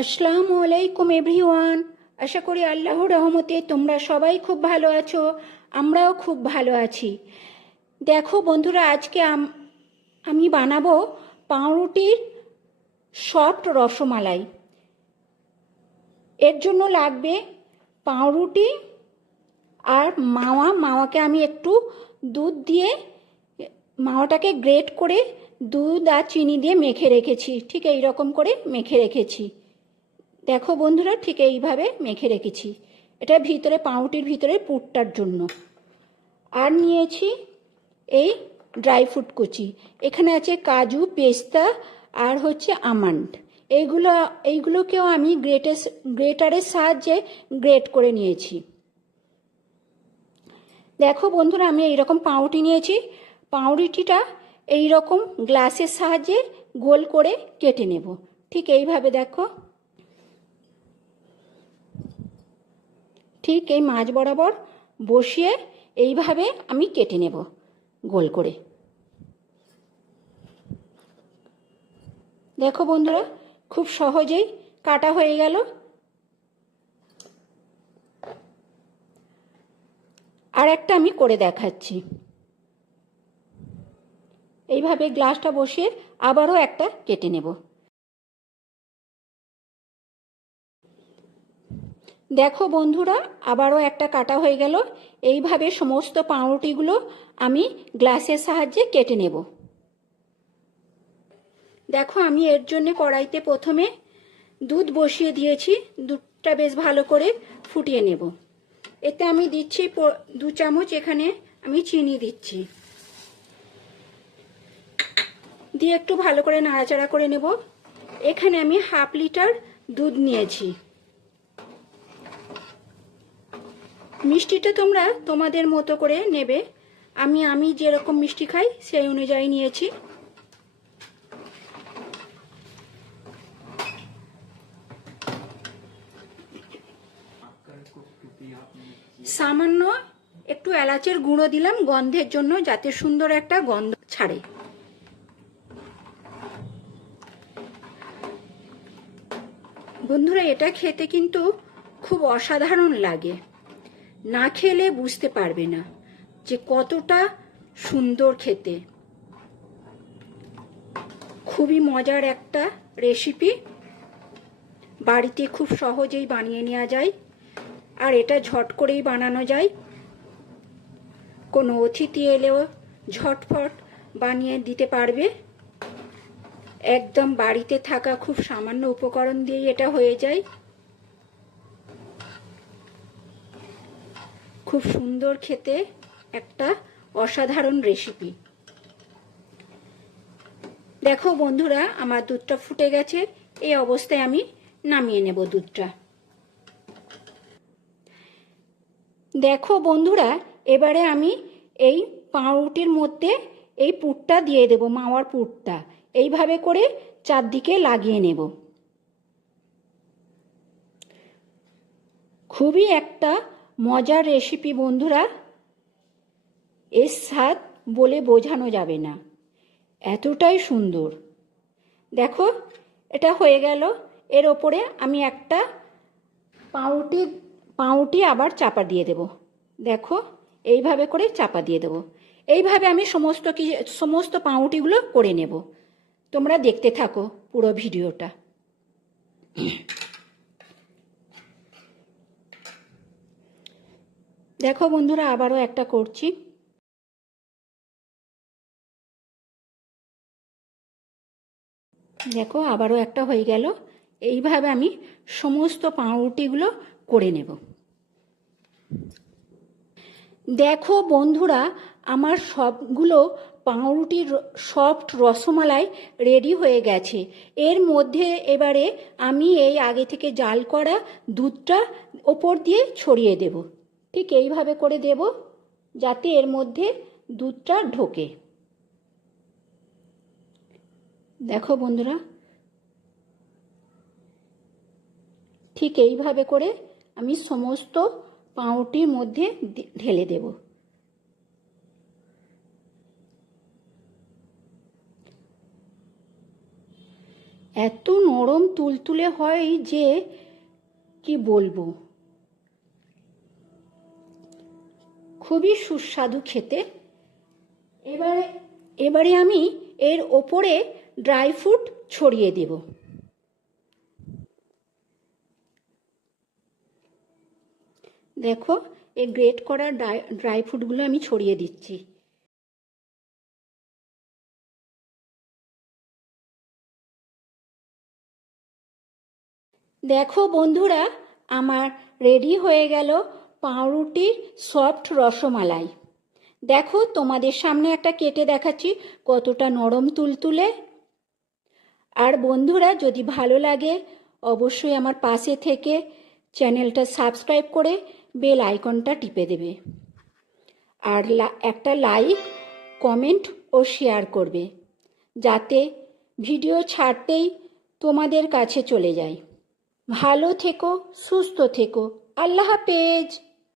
আসসালামু আলাইকুম এভরিওয়ান। আশা করি আল্লাহর রহমতে তোমরা সবাই খুব ভালো আছো, আমরাও খুব ভালো আছি। দেখো বন্ধুরা, আজকে আমি বানাবো পাউরুটির সফট রসমালাই। এর জন্য লাগবে পাউরুটি আর মাওয়াকে আমি একটু দুধ দিয়ে মাওয়াটাকে গ্রেট করে দুধ আর চিনি দিয়ে মেখে রেখেছি। ঠিক এই রকম করে মেখে রেখেছি। দেখো বন্ধুরা, ঠিক এইভাবে মেখে রেখেছি। এটা ভিতরে পাউরুটির ভিতরে পুরটার জন্য। আর নিয়েছি এই ড্রাই ফ্রুট কুচি। এখানে আছে কাজু, পেস্তা আর হচ্ছে আমন্ড। এইগুলোকেও আমি গ্রেটারের সাহায্যে গ্রেট করে নিয়েছি। দেখো বন্ধুরা, আমি এইরকম পাউরুটি নিয়েছি। পাউরুটিটা এইরকম গ্লাসের সাহায্যে গোল করে কেটে নেব। ঠিক এইভাবে দেখো, ঠিক এই মাঝ বরাবর বসিয়ে এইভাবে আমি কেটে নেব গোল করে। দেখো বন্ধুরা, খুব সহজেই কাটা হয়ে গেল। আর একটা আমি করে দেখাচ্ছি। এইভাবে গ্লাসটা বসিয়ে আবারও একটা কেটে নেব। দেখো বন্ধুরা, আবারও একটা কাটা হয়ে গেল। এইভাবে সমস্ত পাউরুটিগুলো আমি গ্লাসের সাহায্যে কেটে নেব। দেখো, আমি এর জন্য কড়াইতে প্রথমে দুধ বসিয়ে দিয়েছি। দুধটা বেশ ভালো করে ফুটিয়ে নেব। এতে আমি দিচ্ছি 2 চামচ, এখানে আমি চিনি দিচ্ছি। দিয়ে একটু ভালো করে নাড়াচাড়া করে নেব। এখানে আমি 1/2 লিটার দুধ নিয়েছি। মিষ্টিটা তোমরা তোমাদের মতো করে নেবে। আমি যেরকম মিষ্টি খাই সেই অনুযায়ী নিয়েছি। সামান্য একটু এলাচের গুঁড়ো দিলাম গন্ধের জন্য, যাতে সুন্দর একটা গন্ধ ছাড়ে। বন্ধুরা, এটা খেতে কিন্তু খুব অসাধারণ লাগে। না খেলে বুঝতে পারবে না যে কতটা সুন্দর খেতে। খুবই মজার একটা রেসিপি, বাড়িতে খুব সহজেই বানিয়ে নেওয়া যায়। আর এটা ঝট করেই বানানো যায়। কোনো অতিথি এলেও ঝটফট বানিয়ে দিতে পারবে। একদম বাড়িতে থাকা খুব সামান্য উপকরণ দিয়েই এটা হয়ে যায়। খুব সুন্দর খেতে একটা অসাধারণ রেসিপি। দেখো বন্ধুরা, আমার দুধটা ফুটে গেছে। এই অবস্থায় আমি নামিয়ে নেব দুধটা। দেখো বন্ধুরা, এবারে আমি এই পাউরুটির মধ্যে এই পুরটা দিয়ে দেব, মাওয়ার পুরটা। এইভাবে করে চারদিকে লাগিয়ে নেব। খুবই একটা মজার রেসিপি বন্ধুরা। এর স্বাদ বলে বোঝানো যাবে না, এতটাই সুন্দর। দেখো, এটা হয়ে গেল। এর ওপরে আমি একটা পাউরুটি আবার চাপা দিয়ে দেব। দেখো, এইভাবে করে চাপা দিয়ে দেব। এইভাবে আমি সমস্ত পাউরুটিগুলো করে নেব। তোমরা দেখতে থাকো পুরো ভিডিওটা। দেখো বন্ধুরা, আবারও একটা করছি। দেখো, আবারও একটা হয়ে গেল। এইভাবে আমি সমস্ত পাউরুটিগুলো করে নেব। দেখো বন্ধুরা, আমার সবগুলো পাউরুটির সফট রসমালাই রেডি হয়ে গেছে। এর মধ্যে এবারে আমি এই আগে থেকে জাল করা দুধটা ওপর দিয়ে ছড়িয়ে দেব। ঠিক এইভাবে করে দেব, যাতে এর মধ্যে দুধটা ঢোকে। দেখো বন্ধুরা, ঠিক এইভাবে করে আমি সমস্ত পাউরুটির মধ্যে ঢেলে দেব। এত নরম তুলতুলে হয় যে কি বলবো, খুবই সুস্বাদু খেতে। এবারে আমি এর ওপরে ড্রাই ফ্রুট ছড়িয়ে দেব। দেখো, এই গ্রেট করা ড্রাই ফ্রুটগুলো আমি ছড়িয়ে দিচ্ছি। দেখো বন্ধুরা, আমার রেডি হয়ে গেল পাউরুটির সফট রসমালাই। দেখো, তোমাদের সামনে একটা কেটে দেখাচ্ছি কতটা নরম তুলতুলে। আর বন্ধুরা, যদি ভালো লাগে অবশ্যই আমার পাশে থেকে চ্যানেলটা সাবস্ক্রাইব করে বেল আইকনটা টিপে দেবে। আর একটা লাইক, কমেন্ট ও শেয়ার করবে, যাতে ভিডিও ছাড়তেই তোমাদের কাছে চলে যায়। ভালো থেকো, সুস্থ থেকো। আল্লাহ হাফেজ।